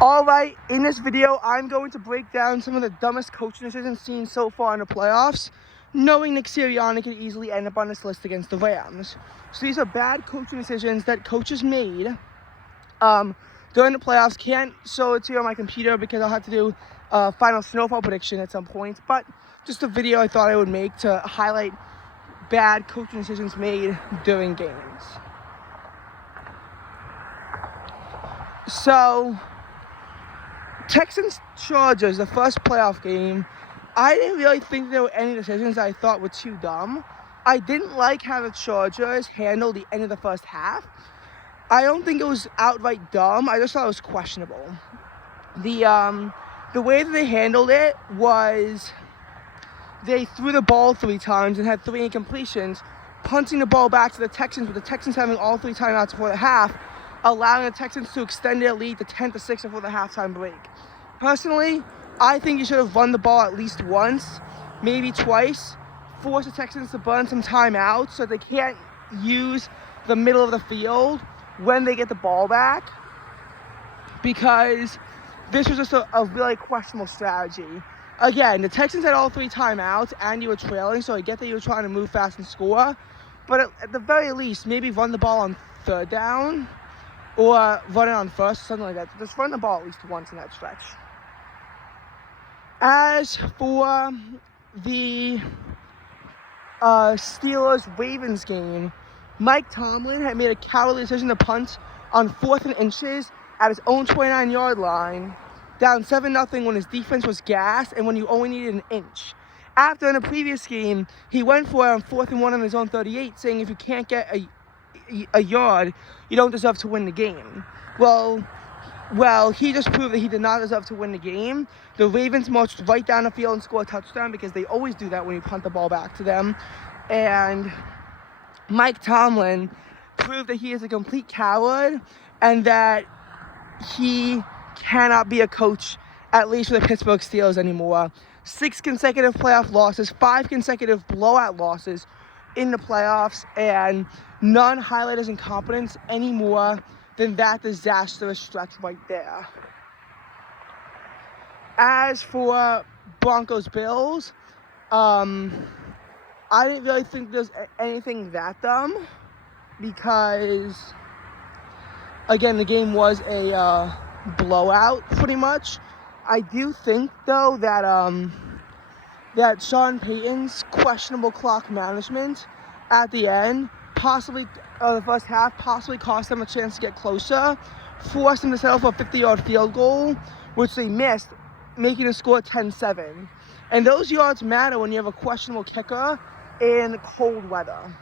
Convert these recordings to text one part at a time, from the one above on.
Alright, in this video, I'm going to break down some of the dumbest coaching decisions seen so far in the playoffs, knowing Nick Sirianni could easily end up on this list against the Rams. So these are bad coaching decisions that coaches made during the playoffs. Can't show it to you on my computer because I'll have to do a final snowfall prediction at some point, but just a video I thought I would make to highlight bad coaching decisions made during games. So, Texans-Chargers, the first playoff game, I didn't really think there were any decisions I thought were too dumb. I didn't like how the Chargers handled the end of the first half. I don't think it was outright dumb. I just thought it was questionable. The way that they handled it was they threw the ball 3 times and had 3 incompletions, punting the ball back to the Texans, with the Texans having all 3 timeouts before the half, allowing the Texans to extend their lead to 10-6 before the halftime break. Personally, I think you should have run the ball at least once, maybe twice, force the Texans to burn some timeouts so they can't use the middle of the field when they get the ball back, because this was just a really questionable strategy. Again, the Texans had all 3 timeouts and you were trailing, so I get that you were trying to move fast and score, but at the very least, maybe run the ball on 3rd down or run it on 1st, something like that. Just run the ball at least once in that stretch. As for the Steelers-Ravens game, Mike Tomlin had made a cowardly decision to punt on 4th and inches at his own 29-yard line, down 7-0 when his defense was gassed and when you only needed an inch. After, in the previous game, he went for it on 4th and 1 on his own 38, saying if you can't get a yard, you don't deserve to win the game. Well, he just proved that he did not deserve to win the game. The Ravens marched right down the field and scored a touchdown, because they always do that when you punt the ball back to them. And Mike Tomlin proved that he is a complete coward and that he cannot be a coach, at least for the Pittsburgh Steelers anymore. 6 consecutive playoff losses, 5 consecutive blowout losses in the playoffs, and none highlight his incompetence any more than that disastrous stretch right there. As for Broncos-Bills, I didn't really think there's anything that dumb, because, again, the game was a blowout, pretty much. I do think, though, that that Sean Payton's questionable clock management at the end, possibly the first half, possibly cost them a chance to get closer, forced them to settle for a 50-yard field goal, which they missed, making the score 10-7. And those yards matter when you have a questionable kicker in cold weather.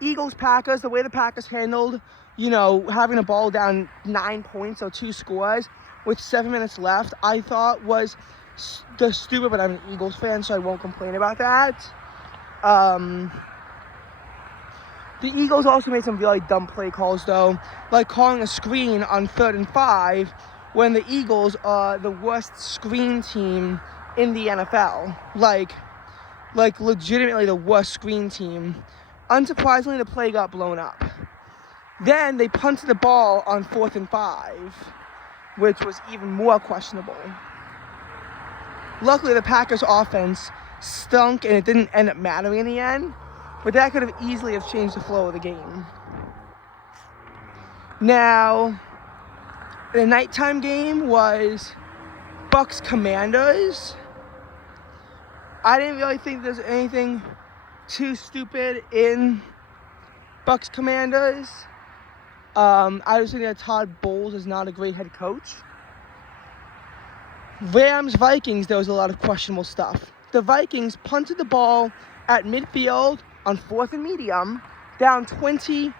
Eagles-Packers, the way the Packers handled, having the ball down 9 points, so 2 scores, with 7 minutes left, I thought was stupid, but I'm an Eagles fan, so I won't complain about that. The Eagles also made some really dumb play calls, though, like calling a screen on 3rd and 5 when the Eagles are the worst screen team in the NFL. Like legitimately the worst screen team. Unsurprisingly, the play got blown up. Then they punted the ball on 4th and 5, which was even more questionable. Luckily, the Packers' offense stunk and it didn't end up mattering in the end, but that could have easily changed the flow of the game. Now, the nighttime game was Bucs-Commanders. I didn't really think there's anything too stupid in Bucs-Commanders. I just think that Todd Bowles is not a great head coach. Rams-Vikings, there was a lot of questionable stuff. The Vikings punted the ball at midfield on 4th and medium, down 24-3.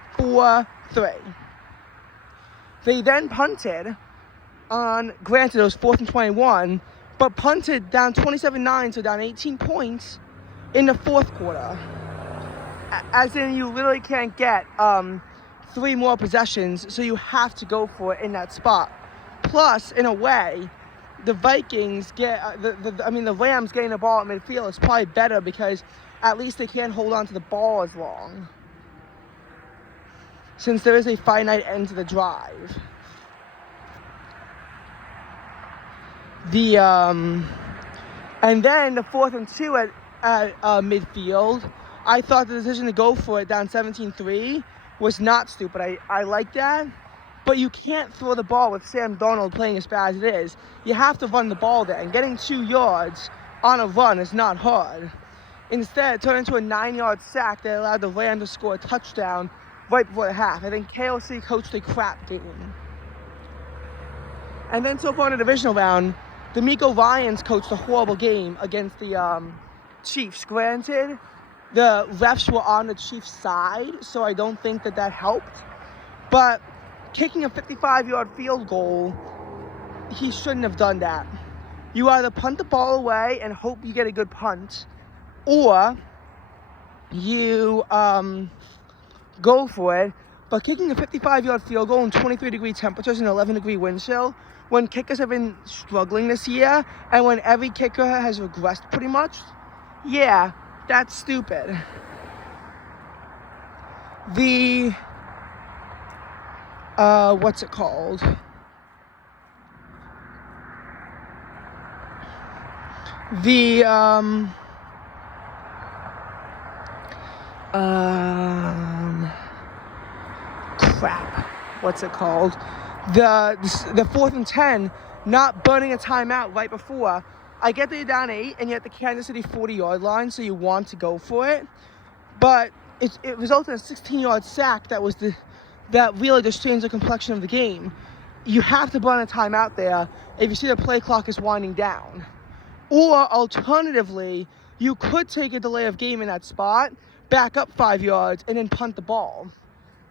They then punted on, granted it was 4th and 21, but punted down 27-9, so down 18 points in the 4th quarter. As in, you literally can't get 3 more possessions, so you have to go for it in that spot. Plus, in a way, the Vikings get, the Rams getting the ball at midfield is probably better, because at least they can't hold on to the ball as long, since there is a finite end to the drive. And then the 4th and 2 at midfield, I thought the decision to go for it down 17-3 was not stupid. I like that. But you can't throw the ball with Sam Darnold playing as bad as it is. You have to run the ball there. And getting 2 yards on a run is not hard. Instead, it turned into a 9-yard sack that allowed the Rams to score a touchdown right before the half. I think KLC coached a crap game. And then so far in the divisional round, D'Amico Ryans coached a horrible game against the Chiefs. Granted, the refs were on the Chiefs' side, so I don't think that helped. But kicking a 55-yard field goal, he shouldn't have done that. You either punt the ball away and hope you get a good punt, or you go for it. But kicking a 55-yard field goal in 23-degree temperatures and 11-degree wind chill, when kickers have been struggling this year, and when every kicker has regressed pretty much, yeah, that's stupid. What's it called? Crap. What's it called? The 4th and 10, not burning a timeout right before. I get that you're down 8 and you're at the Kansas City 40-yard line, so you want to go for it. But it resulted in a 16-yard sack that really just changed the complexion of the game. You have to burn a timeout there if you see the play clock is winding down. Or alternatively, you could take a delay of game in that spot, back up 5 yards, and then punt the ball.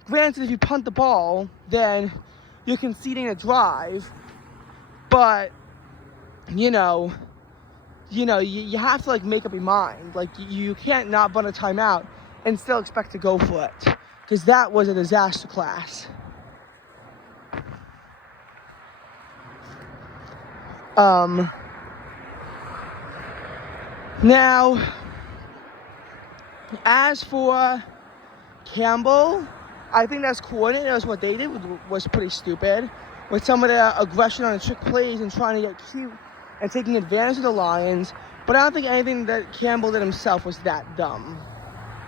Granted, if you punt the ball, then you're conceding a drive, but you have to make up your mind. You can't not burn a timeout and still expect to go for it, because that was a disaster class. Now, as for Campbell, I think that's coordinators. What they did was pretty stupid, with some of their aggression on the trick plays and trying to get cute and taking advantage of the Lions. But I don't think anything that Campbell did himself was that dumb.